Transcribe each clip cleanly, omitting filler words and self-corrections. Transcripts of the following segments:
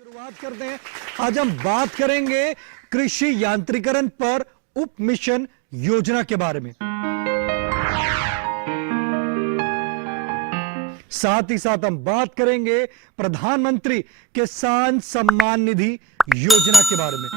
शुरुआत करते हैं। आज हम बात करेंगे कृषि यांत्रिकरण पर उप मिशन योजना के बारे में। साथ ही साथ हम बात करेंगे प्रधानमंत्री किसान सम्मान निधि योजना के बारे में।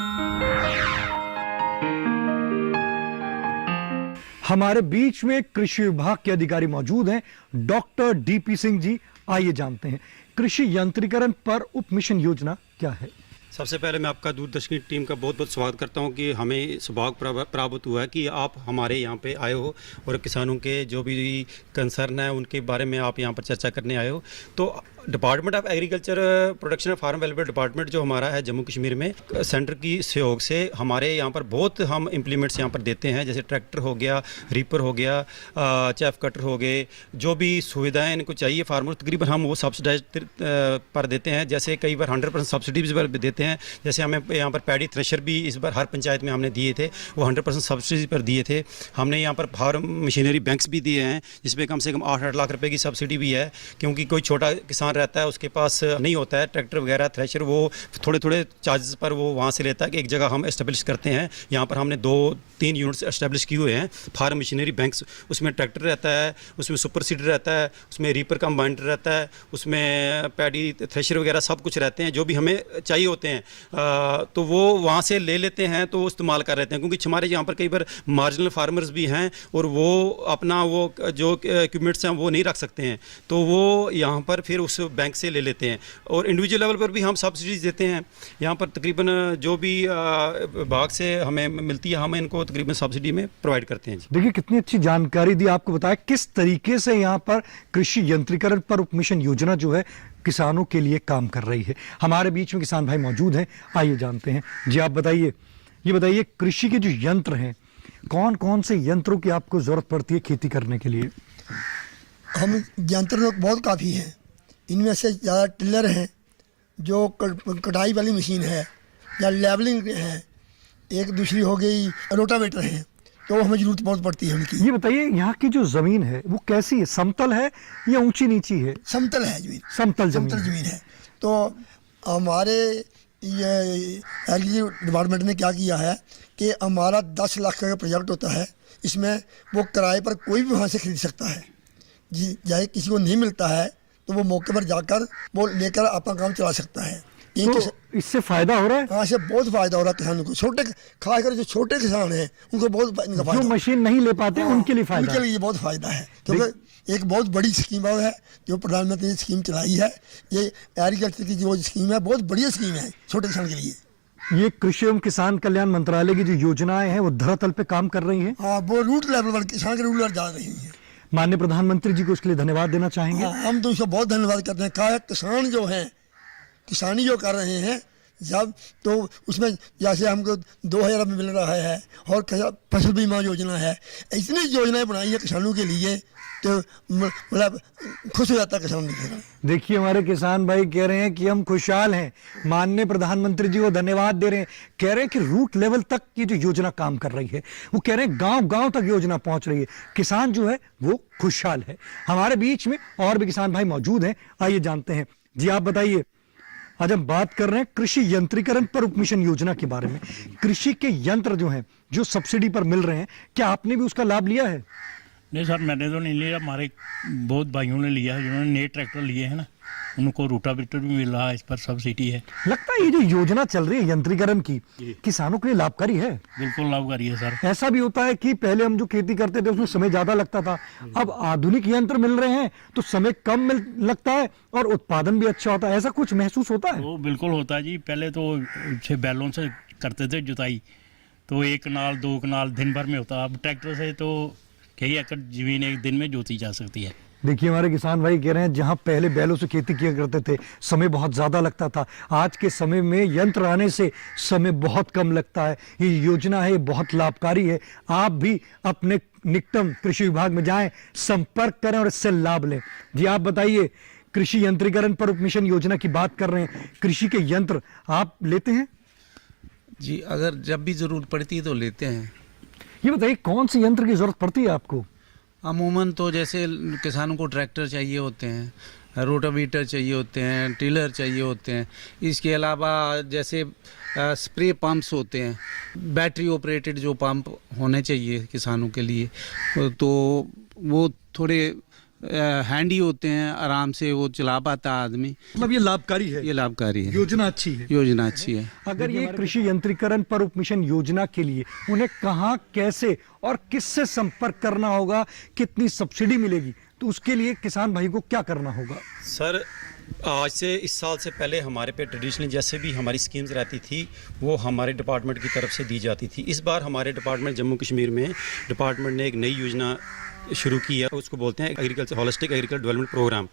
हमारे बीच में कृषि विभाग के अधिकारी मौजूद हैं, डॉक्टर डीपी सिंह जी। आइए जानते हैं कृषि यंत्रीकरण पर उप मिशन योजना क्या है। सबसे पहले मैं आपका दूरदर्शन की टीम का बहुत बहुत स्वागत करता हूं कि हमें सौभाग्य प्राप्त हुआ है कि आप हमारे यहां पे आए हो और किसानों के जो भी कंसर्न है उनके बारे में आप यहां पर चर्चा करने आए हो। तो department of agriculture production and farm welfare department जो हमारा है जम्मू कश्मीर में, सेंटर की सहयोग से हमारे यहाँ पर बहुत हम इम्प्लीमेंट्स यहाँ पर देते हैं, जैसे ट्रैक्टर हो गया, रीपर हो गया, चैफ कटर हो गए, जो भी सुविधाएं इनको चाहिए फार्मर तकरीबन हम वो सब्सिडाइज पर देते हैं। जैसे कई बार 100% सब्सिडीज पर देते हैं। जैसे हमें यहाँ पर पैडी थ्रेशर भी इस बार हर पंचायत में हमने दिए थे, वो 100% सब्सिडी पर दिए थे। हमने यहाँ पर फार्म मशीनरी बैंक्स भी दिए हैं जिसमें कम से कम 8-8 लाख रुपए की सब्सिडी भी है, क्योंकि कोई छोटा किसान रहता है उसके पास नहीं होता है ट्रैक्टर वगैरह थ्रेशर, वो थोड़े थोड़े चार्जेस पर वो वहाँ से लेता है कि एक जगह हम एस्टेब्लिश करते हैं। यहाँ पर हमने 2-3 यूनिट्स एस्टेब्लिश किए हुए हैं फार्म मशीनरी बैंक्स। उसमें ट्रैक्टर रहता है, उसमें सुपर सीडर रहता है, उसमें रीपर का बाइंडर रहता है, उसमें पैडी थ्रेशर वगैरह सब कुछ रहते हैं जो भी हमें चाहिए होते हैं। तो वो वहाँ से ले लेते हैं तो इस्तेमाल कर लेते हैं, क्योंकि हमारे यहाँ पर कई बार मार्जिनल फार्मर्स भी हैं और वो अपना वो जो इक्विपमेंट्स हैं वो नहीं रख सकते हैं, तो वो यहाँ पर फिर उस बैंक से ले लेते हैं। और इंडिविजुअल लेवल पर भी हम सब्सिडीज देते हैं। यहाँ पर तकरीबन जो भी विभाग से हमें मिलती है हम इनको तकरीबन सब्सिडी में प्रोवाइड करते हैं। देखिए कितनी अच्छी जानकारी दी, आपको बताया किस तरीके से यहाँ पर कृषि यंत्रीकरण पर उप मिशन योजना जो है किसानों के लिए काम कर रही है। हमारे बीच में किसान भाई मौजूद हैं, आइए जानते हैं। जी आप बताइए, ये बताइए कृषि के जो यंत्र हैं, कौन कौन से यंत्रों की आपको जरूरत पड़ती है खेती करने के लिए? हम यंत्र बहुत काफ़ी हैं। इनमें से ज़्यादा टिलर हैं, जो कटाई वाली मशीन है, या लेवलिंग है, एक दूसरी हो गई रोटावेटर है, तो हमें ज़रूरत बहुत पड़ती है उनकी। ये बताइए यहाँ की जो जमीन है वो कैसी है, समतल है या ऊंची नीची है? समतल है जमीन, समतल जमीन है। तो हमारे ये एग्रीकल्चर डिपार्टमेंट ने क्या किया है कि हमारा 10 लाख का प्रोजेक्ट होता है, इसमें वो किराए पर कोई भी वहाँ से खरीद सकता है जी। चाहे किसी को नहीं मिलता है तो वो मौके पर जाकर वो लेकर अपना काम चला सकता है। तो इससे फायदा हो रहा है? हाँ, इससे बहुत फायदा हो रहा है किसानों को। छोटे खासकर जो छोटे किसान हैं उनको बहुत इनका फायदा, जो मशीन नहीं ले पाते हैं उनके लिए फायदा, उनके लिए बहुत फायदा है, क्योंकि एक बहुत बड़ी स्कीम है जो प्रधानमंत्री ने स्कीम चलाई है। ये एग्रीकल्चर की जो स्कीम है बहुत बढ़िया स्कीम है छोटे किसान के लिए। ये कृषि एवं किसान कल्याण मंत्रालय की जो योजनाएं हैं वो धरातल पे काम कर रही हैं। हाँ, वो रूट लेवल पर किसान के रूट लेवल जा रही है। माननीय प्रधानमंत्री जी को इसके लिए धन्यवाद देना चाहेंगे। हाँ, हम तो इसको बहुत धन्यवाद करते हैं। कहा किसान जो हैं, किसानी जो कर रहे हैं जब, तो उसमें जैसे हमको 2000 रुपये मिल रहा है और फसल बीमा योजना है, इतनी योजनाएं बनाई है किसानों के लिए, तो मतलब खुश हो जाता है किसान। देखिए हमारे किसान भाई कह रहे हैं कि हम खुशहाल हैं, माननीय प्रधानमंत्री जी को धन्यवाद दे रहे हैं। कह रहे हैं कि रूट लेवल तक की जो योजना काम कर रही है, वो कह रहे हैं गांव गांव तक योजना पहुंच रही है, किसान जो है वो खुशहाल है। हमारे बीच में और भी किसान भाई मौजूद हैं, आइए जानते हैं। जी आप बताइए, आज हम बात कर रहे हैं कृषि यंत्रीकरण पर उप मिशन योजना के बारे में। कृषि के यंत्र जो हैं जो सब्सिडी पर मिल रहे हैं, क्या आपने भी उसका लाभ लिया है? नहीं सर, मैंने तो नहीं लिया। हमारे बहुत भाइयों ने लिया है जिन्होंने नए ट्रैक्टर लिए हैं ना, उनको रोटावेटर भी मिल रहा है, इस पर सब्सिडी है। लगता है ये जो योजना चल रही है यंत्रीकरण की, किसानों के लिए लाभकारी है? बिल्कुल लाभकारी है सर। ऐसा भी होता है कि पहले हम जो खेती करते थे उसमें समय ज्यादा लगता था, अब आधुनिक यंत्र मिल रहे हैं तो समय कम लगता है और उत्पादन भी अच्छा होता है, ऐसा कुछ महसूस होता है? वो बिल्कुल होता है जी। पहले तो बैलों से करते थे जुताई, तो 1 कनाल 2 कनाल दिन भर में होता। अब ट्रैक्टर से तो कई एकड़ जमीन एक दिन में जोती जा सकती है। देखिए हमारे किसान भाई कह रहे हैं जहां पहले बैलों से खेती किया करते थे समय बहुत ज्यादा लगता था, आज के समय में यंत्र आने से समय बहुत कम लगता है। ये योजना है, बहुत लाभकारी है। आप भी अपने निकटम कृषि विभाग में जाएं, संपर्क करें और इससे लाभ लें। जी आप बताइए, कृषि यंत्रीकरण पर उप मिशन योजना की बात कर रहे हैं, कृषि के यंत्र आप लेते हैं? जी, अगर जब भी ज़रूरत पड़ती है तो लेते हैं। ये बताइए कौन से यंत्र की जरूरत पड़ती है आपको? अमूमन तो जैसे किसानों को ट्रैक्टर चाहिए होते हैं, रोटावीटर चाहिए होते हैं, टिलर चाहिए होते हैं। इसके अलावा जैसे स्प्रे पंप्स होते हैं, बैटरी ऑपरेटेड जो पंप होने चाहिए किसानों के लिए, तो वो थोड़े हैंडी होते हैं, आराम से वो चला पाता है आदमी। मतलब ये लाभकारी है, ये लाभकारी है, योजना अच्छी है। योजना अच्छी है। अगर ये कृषि यंत्रीकरण पर उपमिशन योजना के लिए उन्हें कहाँ, कैसे और किससे संपर्क करना होगा, कितनी सब्सिडी मिलेगी, तो उसके लिए किसान भाई को क्या करना होगा? सर आज से इस साल से पहले हमारे पे ट्रेडिशनली जैसे भी हमारी स्कीम्स रहती थी वो हमारे डिपार्टमेंट की तरफ से दी जाती थी। इस बार हमारे डिपार्टमेंट जम्मू कश्मीर में डिपार्टमेंट ने एक नई योजना शुरू की है, उसको बोलते हैं agriculture holistic agriculture development program.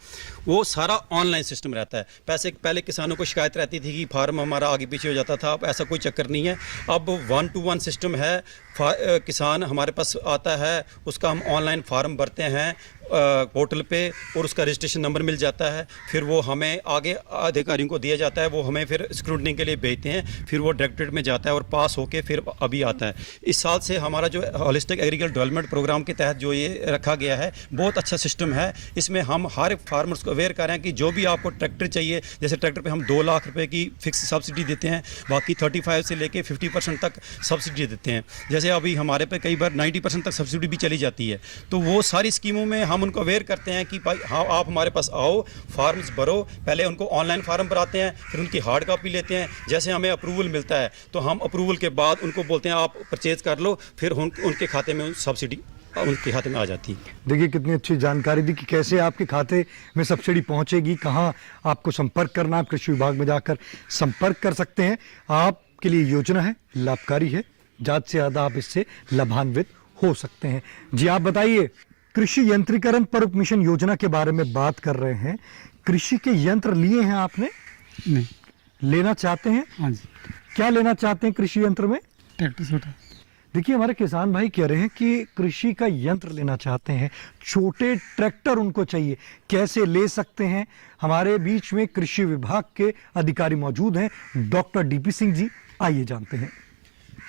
वो सारा ऑनलाइन सिस्टम रहता है। पहले किसानों को शिकायत रहती थी कि फार्म हमारा आगे पीछे हो जाता था, अब ऐसा कोई चक्कर नहीं है। अब 1-to-1 सिस्टम है। किसान हमारे पास आता है, उसका हम ऑनलाइन फार्म भरते हैं पोर्टल पे और उसका रजिस्ट्रेशन नंबर मिल जाता है। फिर वो हमें आगे अधिकारियों को दिया जाता है, वो हमें फिर स्क्रूटनी के लिए भेजते हैं, फिर वो डायरेक्टरेट में जाता है और पास होके फिर अभी आता है। इस साल से हमारा जो होलिस्टिक एग्रीकल्चर डेवलपमेंट प्रोग्राम के तहत जो ये रखा गया है, बहुत अच्छा सिस्टम है। इसमें हम हर फार्मर्स को अवेयर कर रहे हैं कि जो भी आपको ट्रैक्टर चाहिए, जैसे ट्रैक्टर पे हम 2 लाख रुपए की फिक्स सब्सिडी देते हैं, बाकी 35 से लेके 50% तक सब्सिडी देते हैं। जैसे अभी हमारे पे कई बार 90% तक सब्सिडी भी चली जाती है। तो वो सारी स्कीमों में हम उनको अवेयर करते हैं कि भाई हाँ, आप हमारे पास आओ, फार्म्स भरो। पहले उनको ऑनलाइन फार्म भराते हैं, फिर उनकी हार्ड कॉपी लेते हैं। जैसे हमें अप्रूवल मिलता है तो हम अप्रूवल के बाद उनको बोलते हैं आप परचेज कर लो, फिर उनके खाते में सब्सिडी उनके खाते में आ जाती है। देखिए कितनी अच्छी जानकारी दी कि कैसे आपके खाते में सब्सिडी पहुंचेगी, कहाँ आपको संपर्क करना, आप कृषि विभाग में जाकर संपर्क कर सकते हैं। आपके लिए योजना है, लाभकारी है, ज़्यादा से ज़्यादा आप इससे लाभान्वित हो सकते हैं। जी आप बताइए, कृषि यंत्रीकरण पर उपमिशन योजना के बारे में बात कर रहे हैं। कृषि के यंत्र लिए हैं आपने? नहीं। लेना चाहते हैं? हाँ जी, क्या लेना चाहते हैं कृषि यंत्र में? ट्रैक्टर छोटा। देखिए हमारे किसान भाई कह रहे हैं कि कृषि का यंत्र लेना चाहते हैं, छोटे ट्रैक्टर उनको चाहिए। कैसे ले सकते हैं? हमारे बीच में कृषि विभाग के अधिकारी मौजूद हैं, डॉक्टर डीपी सिंह जी, आइए जानते हैं।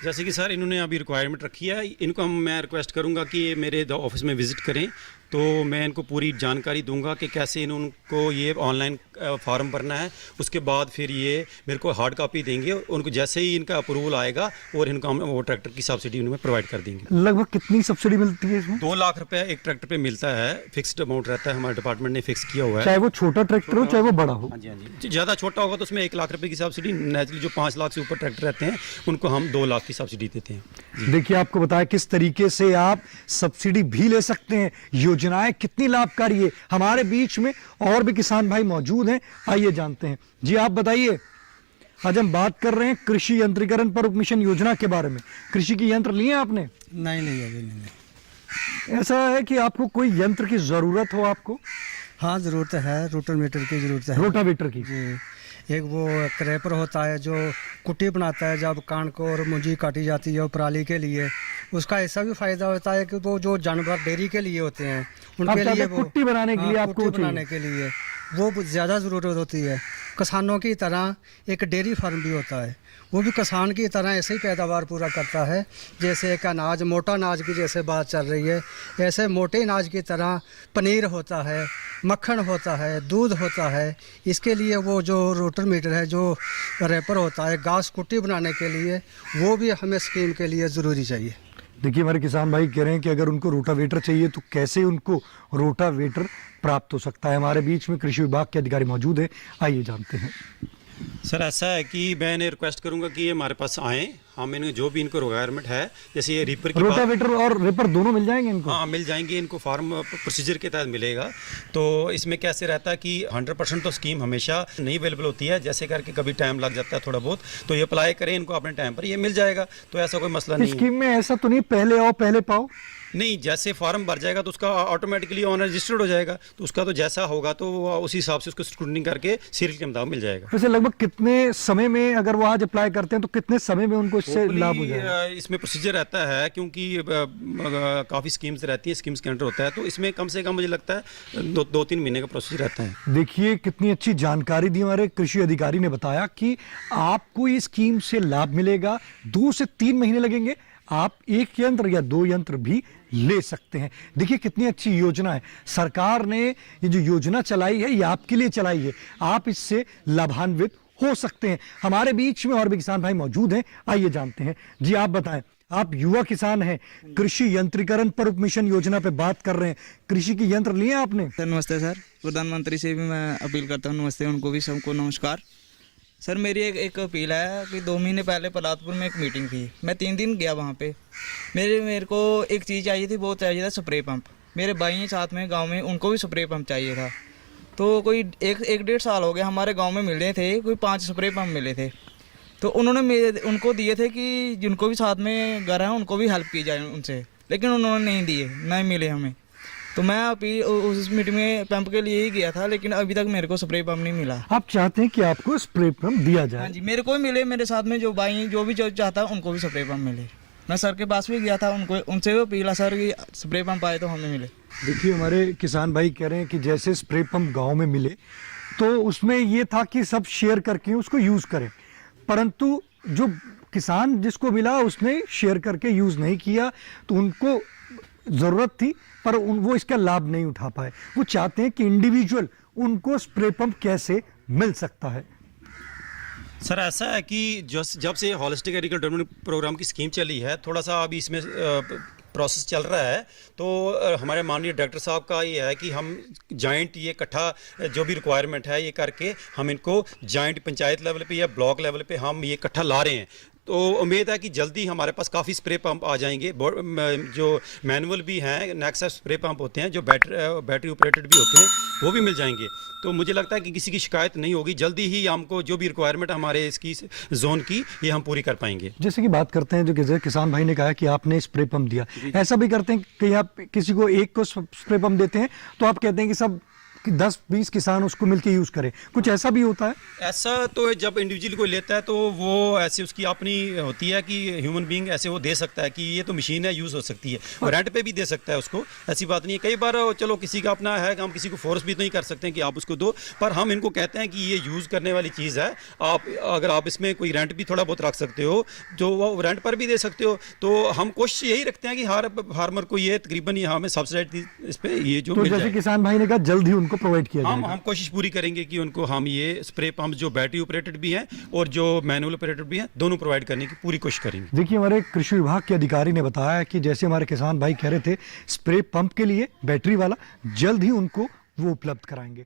जैसे कि सर इन्होंने अभी रिक्वायरमेंट रखी है, इनको मैं रिक्वेस्ट करूंगा कि ये मेरे ऑफिस में विजिट करें, तो मैं इनको पूरी जानकारी दूंगा कि कैसे इनको ये ऑनलाइन फार्म भरना है। उसके बाद फिर ये मेरे को हार्ड कॉपी देंगे, उनको जैसे ही इनका अप्रूवल आएगा और इनको हम वो ट्रैक्टर की सब्सिडी उन्हें प्रोवाइड कर देंगे। लगभग कितनी सब्सिडी मिलती है इसमें? 2 लाख रुपए एक ट्रैक्टर पे मिलता है, फिक्स्ड अमाउंट रहता है, हमारे डिपार्टमेंट ने फिक्स किया हुआ है। चाहे वो छोटा ट्रैक्टर हो चाहे वो बड़ा हो। हाँ जी, हाँ जी। ज़्यादा छोटा होगा तो उसमें 1 लाख रुपए की सब्सिडी, नेचुरली जो 5 लाख से ऊपर ट्रैक्टर रहते हैं उनको हम 2 लाख की सब्सिडी देते हैं। देखिए आपको बताया किस तरीके से आप सब्सिडी भी ले सकते हैं, योजनाएं कितनी लाभकारी है। हमारे बीच में और भी किसान भाई मौजूद हैं, आइए जानते हैं। जी आप बताइए, आज हम बात कर रहे हैं कृषि यंत्रीकरण पर उपमिशन योजना के बारे में। कृषि के यंत्र लिए आपने? नहीं अभी नहीं। ऐसा है कि आपको कोई यंत्र की जरूरत हो? आपको? हाँ ज़रूरत है, रोटावेटर की ज़रूरत है। रोटावेटर की? जी, एक वो क्रैपर होता है जो कुट्टी बनाता है, जब कान को और मुंजी काटी जाती है पराली के लिए। उसका ऐसा भी फायदा होता है कि वो जो जानवर डेयरी के लिए होते हैं उनके लिए वो कुट्टी बनाने के लिए आपको कुट्टी बनाने के लिए वो ज़्यादा ज़रूरत होती है। किसानों की तरह एक डेयरी फार्म भी होता है, वो भी किसान की तरह ऐसे ही पैदावार पूरा करता है। जैसे एक अनाज, मोटा अनाज की जैसे बात चल रही है, ऐसे मोटे अनाज की तरह पनीर होता है, मक्खन होता है, दूध होता है। इसके लिए वो जो रोटावेटर है, जो रैपर होता है घास कुट्टी बनाने के लिए, वो भी हमें स्कीम के लिए ज़रूरी चाहिए। देखिए हमारे किसान भाई कह रहे हैं कि अगर उनको रोटावेटर चाहिए तो कैसे उनको रोटावेटर प्राप्त हो सकता है। हमारे बीच में कृषि विभाग के अधिकारी मौजूद हैं, आइए जानते हैं। सर ऐसा है कि मैं इन्हें रिक्वेस्ट करूंगा कि ये हमारे पास आएँ, हम इन्हें जो भी इनको रिक्वायरमेंट है, जैसे ये रीपर की रोटावेटर और रेपर दोनों मिल जाएंगे इनको? हाँ मिल जाएंगे, इनको फार्म प्रोसीजर के तहत मिलेगा। तो इसमें कैसे रहता है कि 100% तो स्कीम हमेशा नहीं अवेलेबल होती है, जैसे करके कभी टाइम लग जाता है थोड़ा बहुत, तो ये अप्लाई करें इनको अपने टाइम पर, ये मिल जाएगा, तो ऐसा कोई मसला नहीं है। स्कीम में ऐसा तो नहीं पहले आओ पहले पाओ? नहीं, जैसे फार्म भर जाएगा तो उसका ऑटोमेटिकली ऑन रजिस्टर्ड हो जाएगा, तो उसका तो जैसा होगा तो उसी हिसाब से उसको स्क्रूटनी करके सीरियल के मुताबिक मिल जाएगा। वैसे लगभग कितने समय में, अगर वो आज अप्लाई करते हैं तो कितने समय में उनको इससे लाभ हो जाएगा? इसमें प्रोसीजर रहता है, क्योंकि काफ़ी स्कीम्स रहती हैं, स्कीम्स के अंडर होता है, तो इसमें कम से कम मुझे लगता है 2-3 महीने का प्रोसीजर रहता है। देखिए कितनी अच्छी जानकारी दी हमारे कृषि अधिकारी ने बताया कि आपको ये स्कीम से लाभ मिलेगा, 2 से 3 महीने लगेंगे, आप 1 यंत्र या 2 यंत्र भी ले सकते हैं। देखिए कितनी अच्छी योजना है, सरकार ने ये जो योजना चलाई है ये आपके लिए चलाई है, आप इससे लाभान्वित हो सकते हैं। हमारे बीच में और भी किसान भाई मौजूद हैं, आइए जानते हैं। जी आप बताएं, आप युवा किसान हैं, कृषि यंत्रीकरण पर उपमिशन योजना पे बात कर रहे हैं, कृषि के यंत्र लिए आपने? सर नमस्ते सर, प्रधानमंत्री से भी मैं अपील करता हूँ, नमस्ते उनको भी, सबको नमस्कार। सर मेरी एक अपील है कि 2 महीने पहले पलातपुर में एक मीटिंग थी, मैं 3 दिन गया वहाँ पे। मेरे को एक चीज़ चाहिए थी, वो चाहिए था स्प्रे पंप। मेरे भाई हैं साथ में गांव में, उनको भी स्प्रे पंप चाहिए था। तो कोई एक 1.5 साल हो गया हमारे गांव में मिले थे, कोई 5 स्प्रे पंप मिले थे। तो उन्होंने उनको दिए थे कि जिनको भी साथ में घर हैं उनको भी हेल्प की जाए उनसे, लेकिन उन्होंने नहीं दिए, नहीं मिले हमें। तो मैं अभी उस मीटिंग में पंप के लिए ही गया था, लेकिन अभी तक मेरे को स्प्रे पंप नहीं मिला। आप चाहते हैं कि आपको स्प्रे पंप दिया जाए? हाँ जी, मेरे को भी मिले, मेरे साथ में जो भाई जो भी चाहता है उनको भी स्प्रे पंप मिले। मैं सर के पास भी गया था, उनसे भी अपील है सर कि स्प्रे पंप आए तो हमें मिले। देखिए हमारे किसान भाई कह रहे हैं कि जैसे स्प्रे पंप गांव में मिले तो उसमें ये था कि सब शेयर करके उसको यूज करें, परंतु जो किसान जिसको मिला उसने शेयर करके यूज नहीं किया, तो उनको जरूरत थी पर वो इसका लाभ नहीं उठा पाए। वो चाहते हैं कि इंडिविजुअल उनको स्प्रे पंप कैसे मिल सकता है। सर ऐसा है कि जब से हॉलिस्टिक एग्रीकल्चर डेवलपमेंट प्रोग्राम की स्कीम चली है, थोड़ा सा अभी इसमें प्रोसेस चल रहा है। तो हमारे माननीय डायरेक्टर साहब का ये है कि हम जॉइंट ये इकट्ठा जो भी रिक्वायरमेंट है ये करके हम इनको जॉइंट पंचायत लेवल पे या ब्लॉक लेवल पे हम ये इकट्ठा ला रहे हैं। तो उम्मीद है कि जल्दी हमारे पास काफ़ी स्प्रे पंप आ जाएंगे, जो मैनुअल भी हैं, नेक्सा स्प्रे पंप होते हैं जो बैटरी ऑपरेटेड भी होते हैं, वो भी मिल जाएंगे। तो मुझे लगता है कि किसी की शिकायत नहीं होगी, जल्दी ही हमको जो भी रिक्वायरमेंट हमारे इसकी जोन की ये हम पूरी कर पाएंगे। जैसे कि बात करते हैं, जो किसान भाई ने कहा कि आपने स्प्रे पंप दिया, ऐसा भी करते हैं कि आप किसी को एक को स्प्रे पंप देते हैं तो आप कहते हैं कि सब 10-20 किसान उसको मिलके यूज करें, कुछ ऐसा भी होता है? ऐसा तो जब इंडिविजुअल कोई लेता है तो वो ऐसे उसकी अपनी होती है कि ह्यूमन बीइंग ऐसे वो दे सकता है कि ये तो मशीन है, यूज़ हो सकती है, और रेंट पे भी दे सकता है उसको, ऐसी बात नहीं है। कई बार चलो किसी का अपना है, हम किसी को फोर्स भी नहीं कर सकते हैं कि आप उसको दो, पर हम इनको कहते हैं कि ये यूज़ करने वाली चीज़ है, आप अगर आप इसमें कोई रेंट भी थोड़ा बहुत रख सकते हो जो वो रेंट पर भी दे सकते हो। तो हम कोशिश यही रखते हैं कि हर फार्मर को ये तकरीबन यहाँ हमें सब्सिडाइज इस पर ये जो तो मिल जैसे जाए। किसान भाई ने कहा जल्द ही उनको प्रोवाइड किया जाएगा। हम कोशिश पूरी करेंगे कि उनको हम ये स्प्रे पंप जो बैटरी ऑपरेटेड भी हैं और जो मैनुअल ऑपरेटेड भी हैं, दोनों प्रोवाइड करने की पूरी कोशिश करेंगे। देखिए हमारे कृषि विभाग के अधिकारी ने बताया कि जैसे हमारे किसान भाई कह रहे थे स्प्रे पंप के लिए बैटरी वाला जल्द ही उनको वो उपलब्ध कराएंगे।